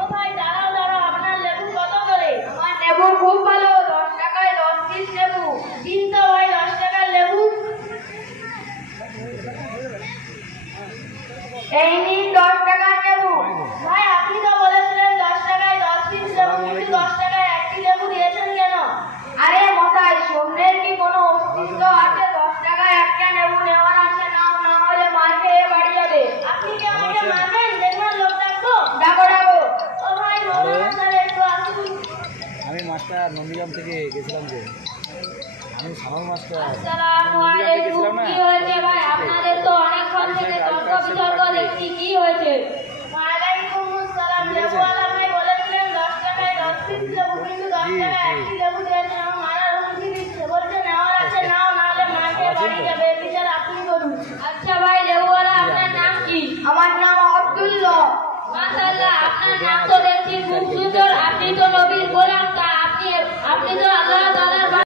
ও ভাই দাঁড়াও দাঁড়াও, আপনার লেবু কত করে? আমার লেবু খুব ভালো, 10 টাকায় 10 পিস লেবু। দিন তো ভাই 10 টাকার লেবু। এই নিন 10 টাকার লেবু। ভাই আপনি তো বলেছিলেন 10 টাকায় 10 পিস লেবু, কিন্তু 10 টাকায় একটি লেবু দিয়েছেন কেন? আরে মশাই, সন্ধ্যের কি কোনো অস্তিত্ব আছে? 10 টাকায় একটা লেবু নেওয়ার আছে, নাও, না হলে মার খেয়ে বাড়ি যাবে। আপনি কি আমাকে মারবেন? দেখুন লোক ডাকবো। ডাকো ডাকো। ও ভাই মৌলানা স্যার একটু আসুন। আমি মাস্টার নন্দীগ্রাম থেকে গেছিলাম যে, আমি সামল মাস্টার। আসসালামু আলাইকুম। কি হয়েছে ভাই? আপনাদের তো অনেকক্ষণ থেকে তর্ক বিতর্ক দেখছি, কি হয়েছে? ওয়ালাইকুম আসসালাম। লেবুওয়ালা ভাই বলেছিলেন 10 টাকায় 10 পিস লেবু, কিন্তু 10 টাকায় একটি লেবু দিয়েছেন। আমার মারার হুমকি দিচ্ছে, বলছে নেওয়ার আছে নাও, নাহলে মার খেয়ে বাড়ি যাবে। এই বিচার আপনি করুন। আচ্ছা ভাই, লেবুওয়ালা আপনার নাম কি? আমার নাম আব্দুল্লাহ। মাশাআল্লাহ, আপনার নাম তো